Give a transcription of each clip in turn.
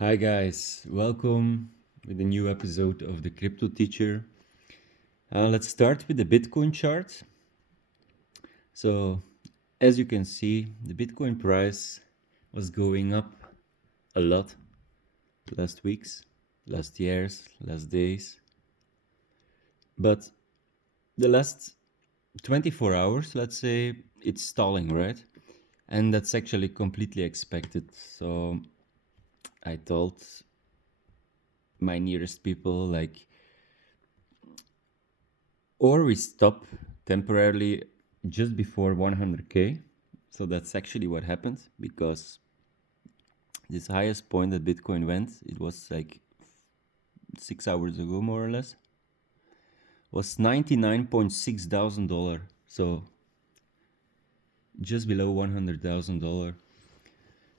Hi guys, welcome with a new episode of the Crypto Teacher. Let's start with the Bitcoin chart. So, as you can see, the Bitcoin price was going up a lot last weeks, last years, last days. But the last 24 hours, let's say, it's stalling, right? And that's actually completely expected. So, I told my nearest people, like, or we stop temporarily just before 100k. So that's actually what happened, because this highest point that Bitcoin went, it was like 6 hours ago more or less, was $99,600. So just below $100,000.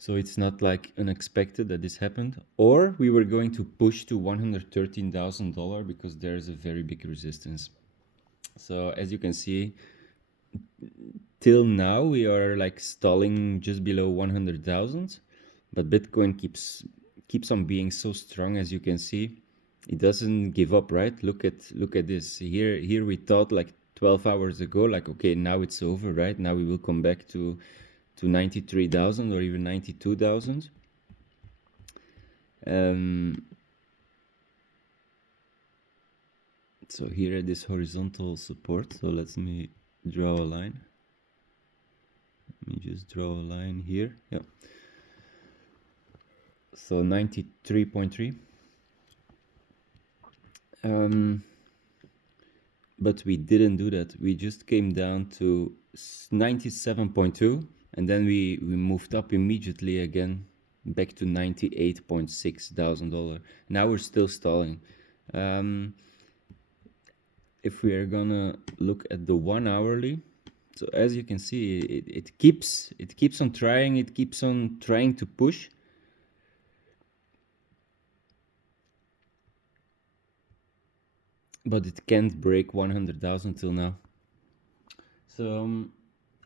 So it's not like unexpected that this happened. Or we were going to push to $113,000 because there's a very big resistance. So as you can see, till now we are like stalling just below 100,000, but Bitcoin keeps on being so strong. As you can see, it doesn't give up, right? Look at this here. We thought like 12 hours ago, like, okay, now it's over, right? Now we will come back to 93,000 or even 92,000. So here at this horizontal support, so let me draw a line. Let me just draw a line here. Yeah. So 93.3. But we didn't do that. We just came down to 97.2, and then we moved up immediately again back to $98,600. Now we're still stalling. If we are gonna look at the 1 hourly, so as you can see, it keeps on trying, to push. But it can't break 100,000 till now. So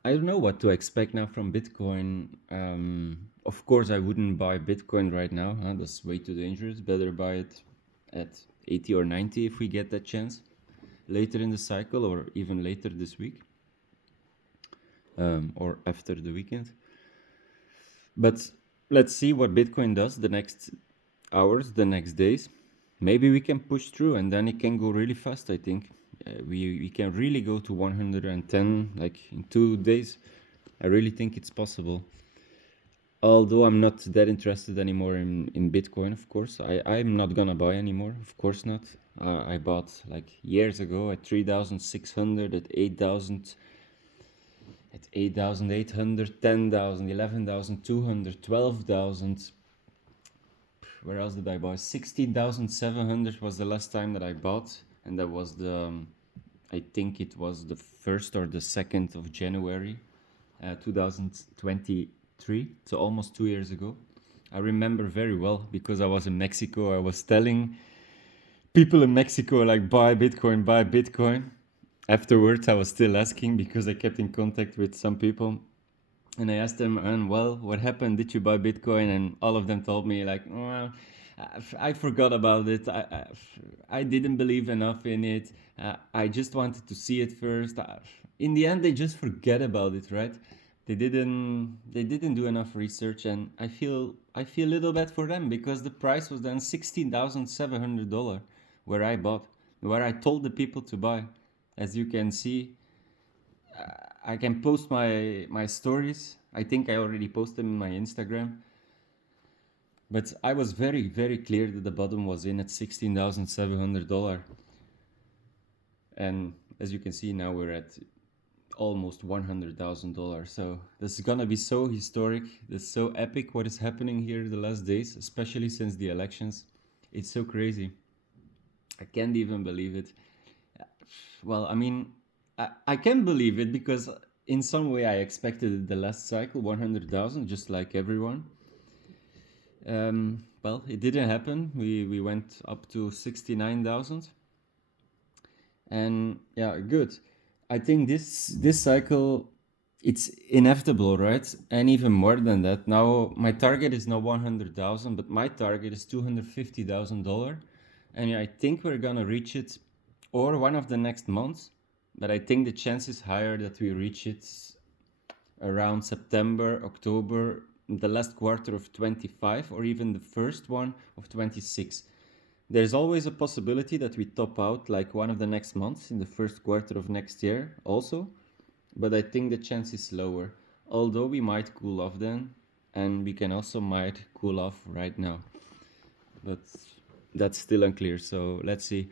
I don't know what to expect now from Bitcoin. Of course, I wouldn't buy Bitcoin right now. Huh? That's way too dangerous. Better buy it at 80 or 90 if we get that chance later in the cycle, or even later this week, or after the weekend. But let's see what Bitcoin does the next hours, the next days. Maybe we can push through, and then it can go really fast. I think we can really go to 110 like in 2 days. I really think it's possible. Although I'm not that interested anymore in Bitcoin, of course. I'm not gonna buy anymore, of course not. I bought like years ago at 3,600, at 8,000, at 8,800, 10,000, 11,200, 12,000. Where else did I buy? 16,700 was the last time that I bought, and that was I think it was the 1st or the 2nd of January, 2023, so almost 2 years ago. I remember very well because I was in Mexico. I was telling people in Mexico, like, buy Bitcoin, buy Bitcoin. Afterwards, I was still asking because I kept in contact with some people. And I asked them, and well, what happened? Did you buy Bitcoin? And all of them told me, like, well, I forgot about it. I didn't believe enough in it. I just wanted to see it first. In the end, they just forget about it, right? They didn't do enough research, and I feel a little bad for them because the price was then $16,700 where I bought, where I told the people to buy. As you can see, I can post my stories. I think I already posted them in my Instagram. But I was very, very clear that the bottom was in at $16,700. And as you can see, now we're at almost $100,000. So this is gonna be so historic. That's so epic what is happening here the last days, especially since the elections. It's so crazy. I can't even believe it. Well, I mean, I can believe it because in some way I expected the last cycle 100,000, just like everyone. Well, it didn't happen. We went up to 69,000, and yeah, good. I think this cycle it's inevitable, right? And even more than that. Now my target is not 100,000, but my target is $250,000, and I think we're gonna reach it, or one of the next months. But I think the chance is higher that we reach it around September, October, the last quarter of 25, or even the first one of 26. There's always a possibility that we top out like one of the next months in the first quarter of next year also, but I think the chance is lower. Although we might cool off then, and we can also might cool off right now, but that's still unclear. So let's see.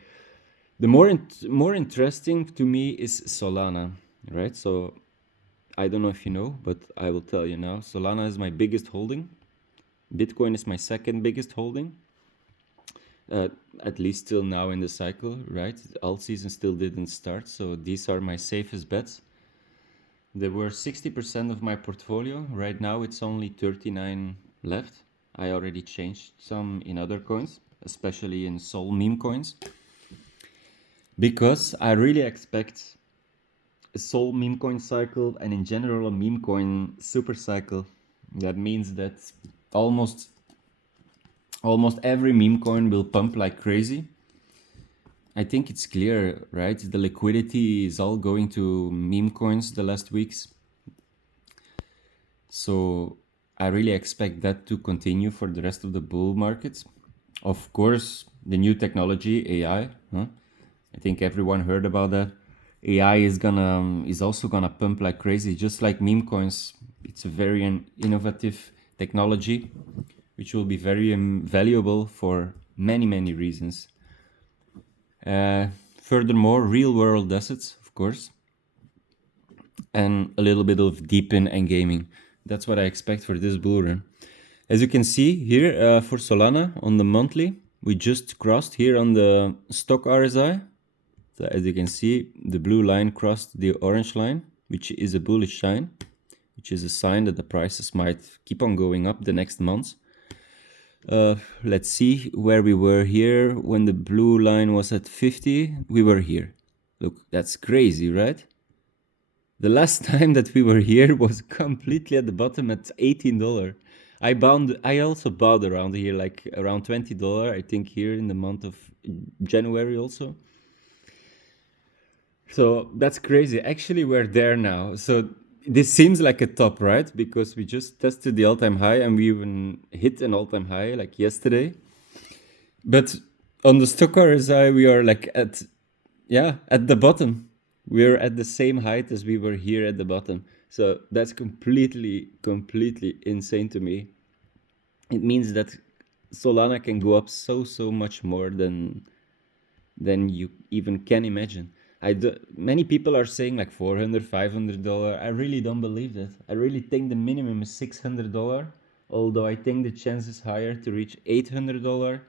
The more interesting to me is Solana, right? So I don't know if you know, but I will tell you now. Solana is my biggest holding. Bitcoin is my second biggest holding. At least till now in the cycle, right? The alt season still didn't start, so these are my safest bets. They were 60% of my portfolio. Right now it's only 39 left. I already changed some in other coins, especially in Sol meme coins, because I really expect a Sol meme coin cycle and in general a meme coin super cycle. That means that almost every meme coin will pump like crazy. I think it's clear, right? The liquidity is all going to meme coins the last weeks. So I really expect that to continue for the rest of the bull markets. Of course, the new technology, AI, huh? I think everyone heard about that. AI is also gonna pump like crazy, just like meme coins. It's a very innovative technology, which will be very valuable for many reasons. Furthermore, real world assets, of course, and a little bit of deepen and gaming. That's what I expect for this bull run. As you can see here for Solana on the monthly, we just crossed here on the stock RSI. So as you can see, the blue line crossed the orange line, which is a bullish sign, which is a sign that the prices might keep on going up the next months. Let's see where we were here when the blue line was at 50. We were here. Look, that's crazy, right? The last time that we were here was completely at the bottom at $18. I also bought around here, like around $20, I think here in the month of January also. So that's crazy. Actually, we're there now. So this seems like a top, right? Because we just tested the all-time high and we even hit an all-time high like yesterday. But on the stock RSI, we are like at the bottom. We're at the same height as we were here at the bottom. So that's completely insane to me. It means that Solana can go up so much more than you even can imagine. Many people are saying like $400, $500. I really don't believe that. I really think the minimum is $600, although I think the chance is higher to reach $800.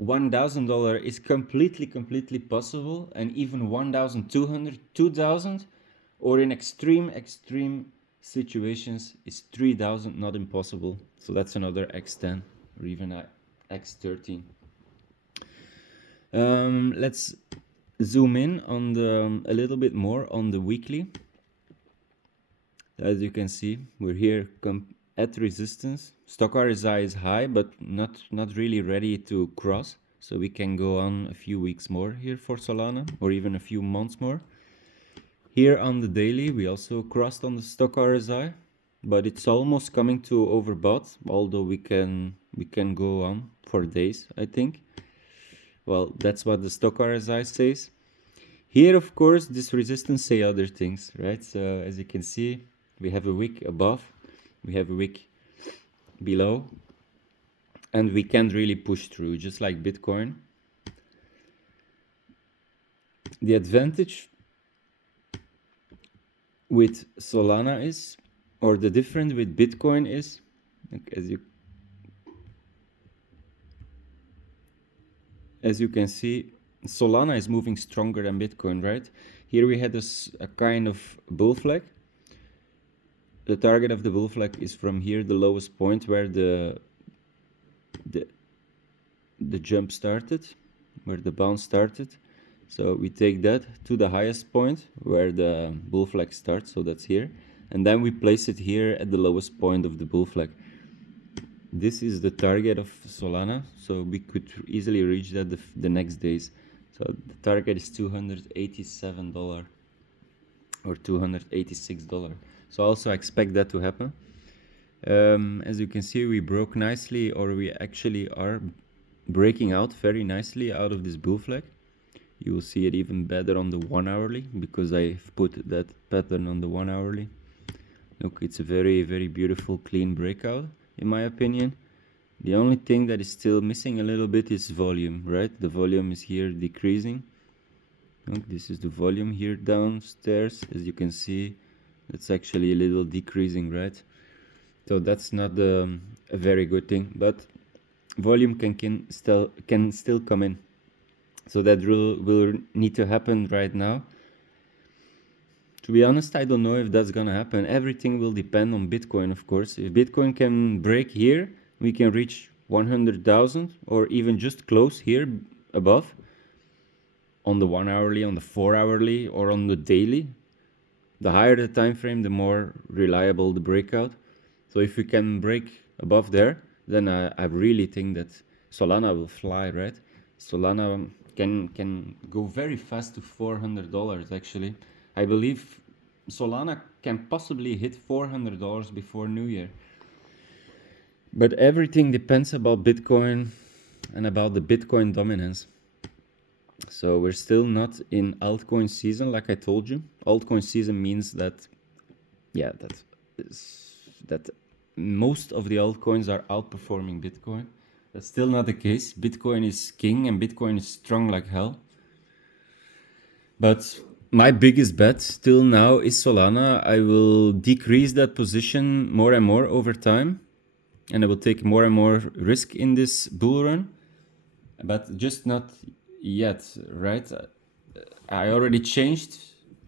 $1,000 is completely possible, and even 1,200, 2,000, or in extreme situations is 3,000 not impossible. So that's another X10 or even X13. Let's zoom in on a little bit more on the weekly. As you can see, we're here at resistance. Stock RSI is high, but not really ready to cross. So we can go on a few weeks more here for Solana, or even a few months more. Here on the daily, we also crossed on the stock RSI, but it's almost coming to overbought, although we can go on for days, I think. Well, that's what the stock RSI says. Here, of course, this resistance say other things, right? So as you can see, we have a wick above, we have a wick below, and we can't really push through, just like Bitcoin. The advantage with Solana is, or the difference with Bitcoin is, as you can see, Solana is moving stronger than Bitcoin, right? Here we had a kind of bull flag. The target of the bull flag is from here, the lowest point where the jump started, where the bounce started. So we take that to the highest point where the bull flag starts, so that's here. and then we place it here at the lowest point of the bull flag. This is the target of Solana, so we could easily reach that the next days. So the target is $287 or $286. So I also expect that to happen. As you can see, we broke nicely, or we actually are breaking out very nicely out of this bull flag. You will see it even better on the 1 hourly, because I've put that pattern on the 1 hourly. Look, it's a very, very beautiful, clean breakout, in my opinion. The only thing that is still missing a little bit is volume, right? The volume is here decreasing. Look, this is the volume here downstairs. As you can see, it's actually a little decreasing, right? So that's not a very good thing, but volume can still come in. So that will need to happen right now. To be honest, I don't know if that's gonna happen. Everything will depend on Bitcoin, of course. If Bitcoin can break here, we can reach 100,000 or even just close here above on the 1 hourly, on the 4 hourly, or on the daily. The higher the time frame, the more reliable the breakout. So if we can break above there, then I really think that Solana will fly, right? Solana can go very fast to $400 actually. I believe Solana can possibly hit $400 before New Year. But everything depends about Bitcoin and about the Bitcoin dominance. So we're still not in altcoin season, like I told you. Altcoin season means that, yeah, that most of the altcoins are outperforming Bitcoin. That's still not the case. Bitcoin is king and Bitcoin is strong like hell. But my biggest bet still now is Solana. I will decrease that position more and more over time, and I will take more and more risk in this bull run, but just not yet, right? I already changed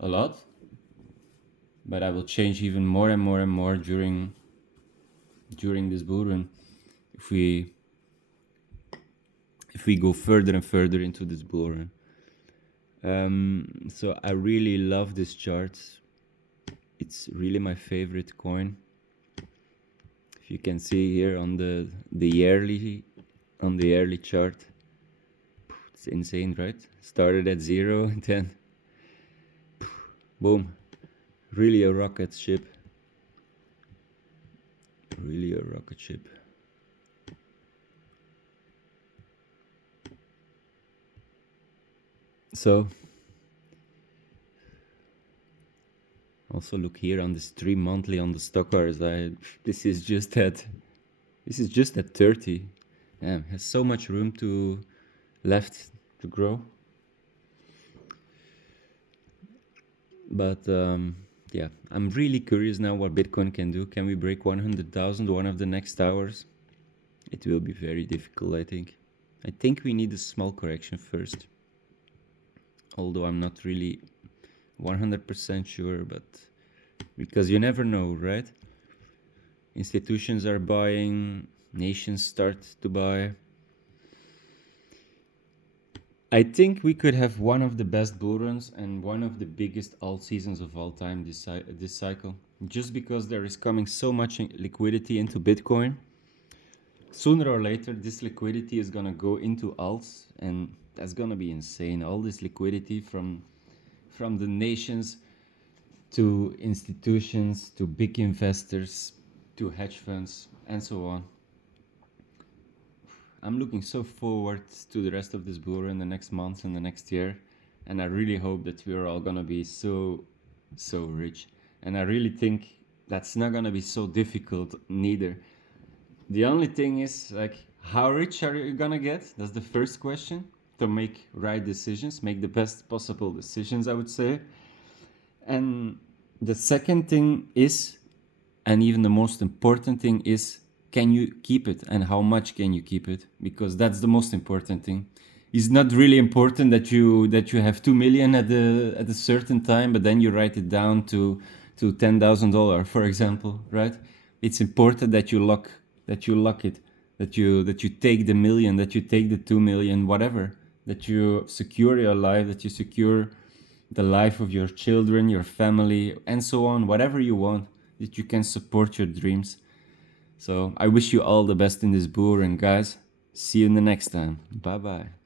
a lot, but I will change even more and more and more during this bull run if we go further and further into this bull run. So I really love this chart. It's really my favorite coin. If you can see here on the yearly chart, it's insane, right? Started at 0 and then boom, really a rocket ship. Really a rocket ship. So also look here on this 3 monthly on the stock hours. This is just at 30. Damn, has so much room left to grow. But yeah, I'm really curious now what Bitcoin can do. Can we break 100,000 one of the next hours? It will be very difficult, I think. I think we need a small correction first. Although I'm not really 100% sure, but because you never know, right? Institutions are buying, nations start to buy. I think we could have one of the best bull runs and one of the biggest alt seasons of all time this cycle, just because there is coming so much liquidity into Bitcoin. Sooner or later, this liquidity is gonna go into alts, and that's gonna be insane. All this liquidity from the nations to institutions to big investors to hedge funds and so on. I'm looking so forward to the rest of this bull run, the next months and the next year, and I really hope that we're all gonna be so rich. And I really think that's not gonna be so difficult neither. The only thing is, like, how rich are you gonna get? That's the first question. To make right decisions, make the best possible decisions, I would say. And the second thing is, and even the most important thing is, can you keep it, and how much can you keep it? Because that's the most important thing. It's not really important that you have 2 million at a certain time, but then you write it down to $10,000, for example, right? It's important that you lock it, that you take the million, that you take the 2 million, whatever, that you secure your life, that you secure the life of your children, your family, and so on, whatever you want. that you can support your dreams. So I wish you all the best in this bull run, guys. See you in the next time. Bye bye.